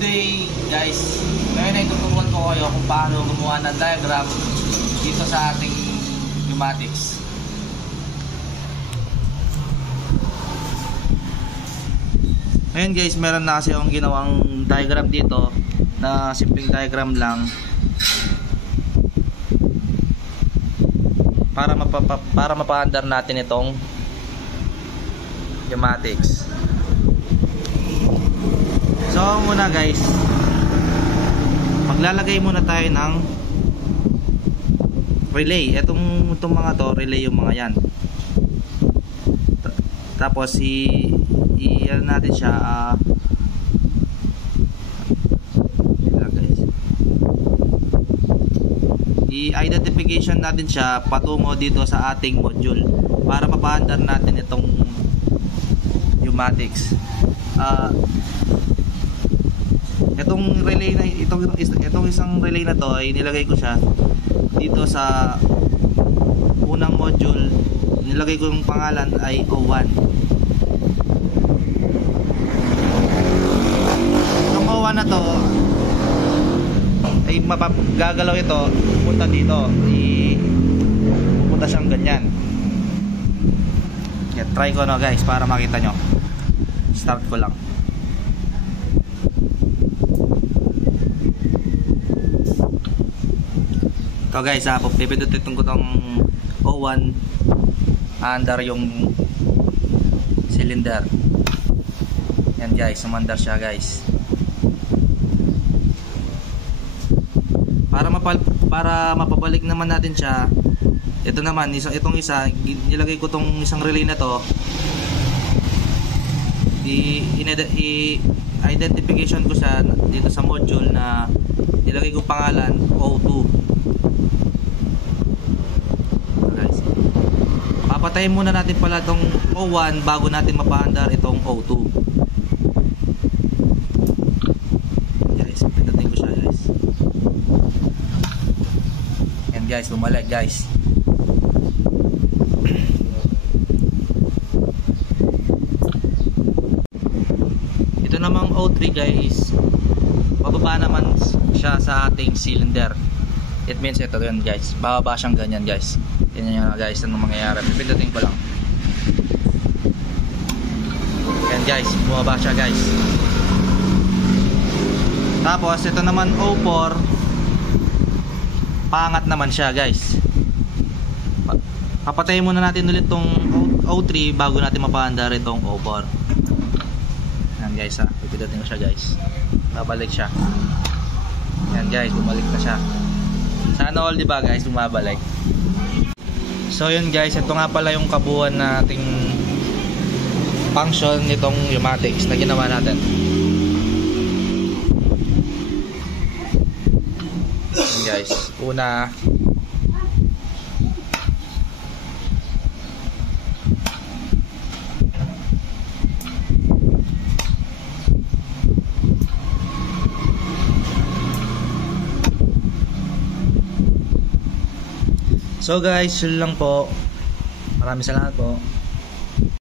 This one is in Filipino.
Good day guys. Ngayon ay tuturuan ko kayo kung paano gumawa ng diagram dito sa ating pneumatics. Ngayon guys, meron na kasi akong ginawang diagram dito na simpleng diagram lang para mapa-under natin itong pneumatics. So muna guys, maglalagay muna tayo ng relay. Itong mga to, relay yung mga yan. Tapos ano natin siya i-identification natin siya patungo dito sa ating module para mapa-under natin itong pneumatics. Itong relay na itong isang relay na to ay nilagay ko siya dito sa unang module. Nilagay ko yung pangalan ay O1. Itong O1 na to ay gagalaw ito, pupunta dito, pupunta siyang ganyan. Try ko no guys para makita nyo. Start ko lang. Ito guys, pipindutin ko tong O1 under yung cylinder. Yan guys, sumandar siya guys. Para mapabalik naman natin siya, ito naman, itong isa, nilagay ko tong isang relay na to, identification ko siya dito sa module na nilagay ko pangalan O2. Guys, papatayin muna natin pala itong O1 bago natin mapa-under itong O2. Guys, pindutin ko siya guys. Yan guys, bumalik guys. Ito namang O3 guys, bababa naman siya sa ating cylinder. It means ito yun guys, bababa siyang ganyan guys. Yan yun guys, anong mangyayari. Pipindutin ko lang. Yan guys, bumaba siya guys. Tapos ito naman O4, paangat naman siya guys. Papatayin muna natin ulit tong O3 bago natin mapa-under itong O4. Yan guys, pipindutin ko siya guys. Babalik siya. Yan guys, bumalik na siya. Sana all, di ba guys, bumabalik. So yun guys, ito nga pala yung kabuuan nating function nitong pneumatics na ginawa natin. Yan guys, una, so guys, yun lang po. Maraming salamat po.